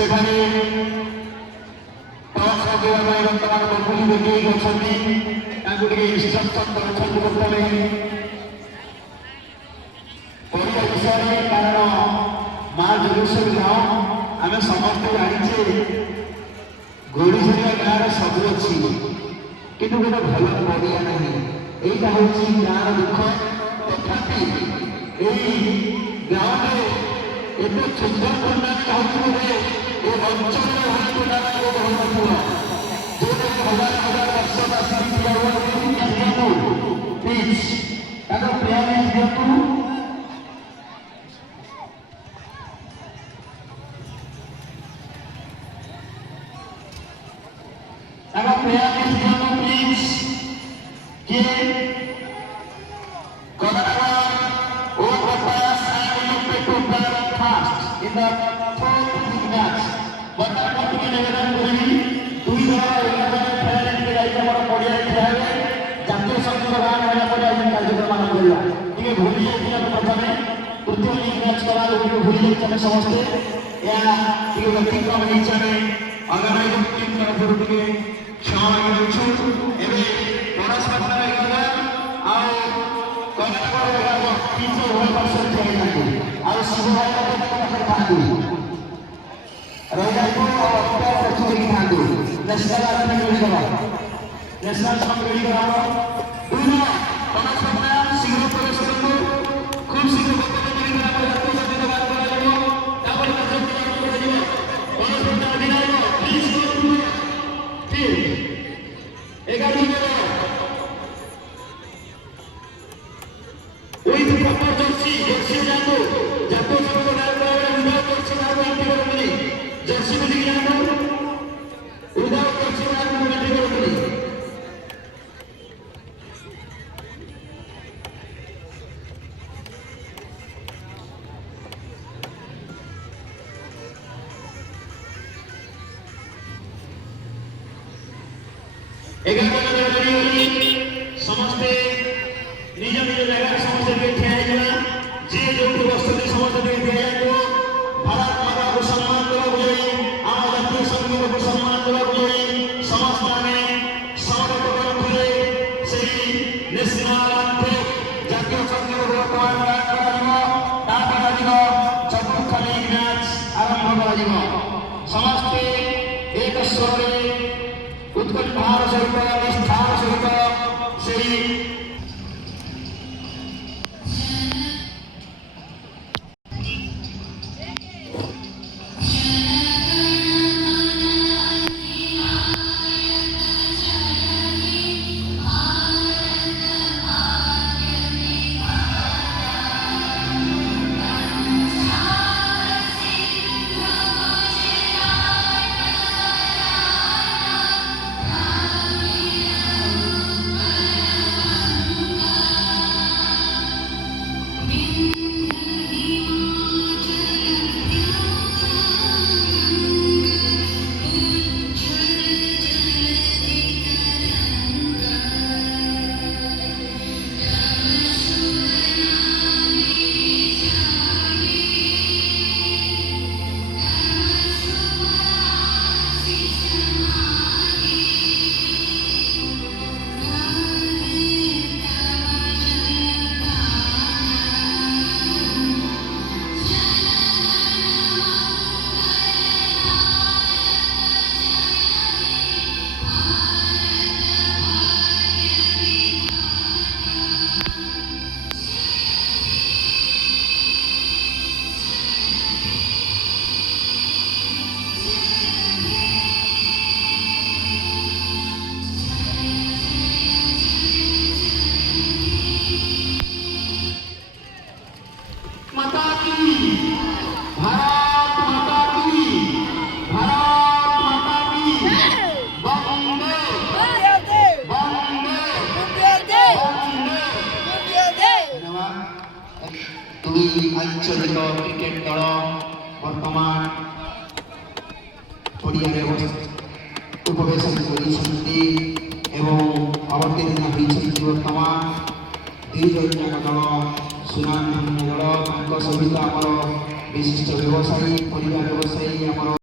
সেখানে টস লগাଇବା ପାଇଁ ବର୍ତ୍ତମାନ ବବୁଲି ବେଗେଇ ଅଛନ୍ତି। ତାଙ୍କୁ ଟିକେ ଇନଷ୍ଟ୍ରକ୍ସନ କରୁଛନ୍ତି ବର୍ତ୍ତମାନ ପଡ଼ିଆ ବିଷୟରେ। କାରଣ ମା ଯୋଗେଶ୍ୱରୀ ଗାଁ ଆମେ ସମସ୍ତେ ଜାଣିଛେ ଗୋଡ଼ିଝରିଆ ଗାଁରେ ସବୁ ଅଛି, କିନ୍ତୁ ଗୋଟେ ଭଲ ପଡ଼ିଆ ନାହିଁ। এইটা হচ্ছে গাঁর দুঃখ। তথাপি এই গাঁরে এতে সুন্দর টুর্ଣ୍ଣାମେଣ୍ଟ ହେଉଛି ବୋଧେ ଏ ଅଞ୍ଚଳରେ ଭଳି ଟୁର୍ଣ୍ଣାମେଣ୍ଟ ବୋଧେ ହେଉନଥିବ। ଯେଉଁଟାକି ହଜାର ହଜାର ବର୍ଷ ଆସିକି ଠିଆ ହୁଅନ୍ତୁ ପ୍ଲିଜ୍ ତାଙ୍କ ପ୍ରେୟାର ଦିଅନ୍ତୁ। ତାଙ୍କ ପ୍ରେୟାର ଦିଅନ୍ତୁ ପ୍ଲିଜ୍। କିଏ in the fourth match. ବର୍ତ୍ତମାନ ଟିକେ ନିବେଦନ କରିବି, ଦୁଇ ଦଳ 11 ଖେଳାଳି ଟିକେ ଯାଇକି ଆମର ପଡ଼ିଆରେ ଠିଆ ହେବେ। ଜାତୀୟ ସଙ୍ଗୀତ ଗାନ ହେଲା ପରେ ଆଜି କାର୍ଯ୍ୟକ୍ରମ କରିବା। ଟିକେ ଭୁଲି ଯାଇଥିଲେ ଆମେ ପ୍ରଥମେ ତୃତୀୟ ଲିଗ୍ ମ୍ୟାଚ୍ କଲା ବେଳକୁ ଭୁଲି ଯାଇଛୁ ଆମେ ସମସ୍ତେ। ଏହା ଟିକେ ବ୍ୟତିକ୍ରମ ହେଇଛି। ଆମେ ଅର୍ଗାନାଇଜିଂ ଟିମ୍ ତରଫରୁ ଟିକେ କ୍ଷମା ମାଗିଛୁ। ଏବେ ପରସ୍ପର ହେଇଗଲା ଆଉ କର୍ଣ୍ଣାଟକ ବିଭାଗ ପିଚ୍ ଉଭୟ ପାର୍ଶ୍ୱରେ ଠିଆ ହେଇଥାନ୍ତି ଆଉ ଶିବ ଭାଇ ରହିବାକୁ ପ୍ରସ୍ତୁତି ଥାନ୍ତୁ। ନ୍ୟାସନାଲ ଆର୍ମି ରେଡି କର, ନ୍ୟାସନାଲ ସଙ୍ଗ ରେଡି କର। ଦୁଇ ଜଣ ପରସ୍ପର ଶୀଘ୍ର ପ୍ରବେଶ କରନ୍ତୁ। ଖୁବ୍ ଶୀଘ୍ର ବର୍ତ୍ତମାନ ଆମର ଜାତୀୟ ସଙ୍ଗୀତ ଗାନ କରାଯିବ। ତାପରେ କାର୍ଯ୍ୟକ୍ରମ କରାଯିବ। ପରସ୍ପର ଅଭିନୟ ପ୍ଲିଜ୍ କରନ୍ତୁ। ଠିକ୍ 11 ଜଣ with proper jersey ଯାଆନ୍ତୁ। ଜାତୀୟ ସଙ୍ଗୀତ ଗାନ କରାଯିବ। ବିଧାୟକ ଜର୍ସି ଗାନକୁ ଏଣ୍ଟ୍ରି କରନ୍ତୁନି। ଜର୍ସି ପିନ୍ଧିକି ଯାଆନ୍ତୁ। ବିଧାୟକ ଜର୍ସି ଗାନକୁ ଏଣ୍ଟ୍ରି କରନ୍ତୁନି। ସମସ୍ତେ ନିଜ ନିଜ ଜାଗାରେ ସମସ୍ତେ ଟିକେ ଠିଆ ହେଇଯିବା। ଯିଏ ଯୋଉଠି ବସିଛନ୍ତି ସମସ୍ତେ ଟିକେ ଠିଆ ହେଇଯିବ। ଭାରତ ମାତାକୁ ସମ୍ମାନ ଦେବାକୁ ଯାଇ, ଆମ ଜାତୀୟ ସଙ୍ଗୀତକୁ ସମ୍ମାନ ଦେବାକୁ ଯାଇ ସମସ୍ତେ ଆମେ ସମବେତ କରୁଥିଲେ। ସେହି ନ୍ୟାସନାଲ ଆନ୍ଥେମ୍ ଜାତୀୟ ସଙ୍ଗୀତକୁ ବର୍ତ୍ତମାନ ଗାନ କରାଯିବ। ତାପରେ ଆଜିର ଚତୁର୍ଥ ଲିଗ୍ ମ୍ୟାଚ୍ ଆରମ୍ଭ କରାଯିବ। ସମସ୍ତେ ଏକ ସ୍ୱରରେ ଉତ୍କଣ୍ଠାର ସହିତ ନିଷ୍ଠାର ସହିତ ସେହି আঞ্চলিক ক্রিকেট দল বর্তমান পড়িয়ারে উপবেশন করেছেন এবং অবতীর্ণ হয়েছেন। বর্তমান দুইজন যাক দল সুনামধন্য দল, তাଙ୍କ ସହିତ ଆମର ବିଶିଷ୍ଟ ବ୍ୟବସାୟୀ ପରିବା ବ୍ୟବସାୟୀ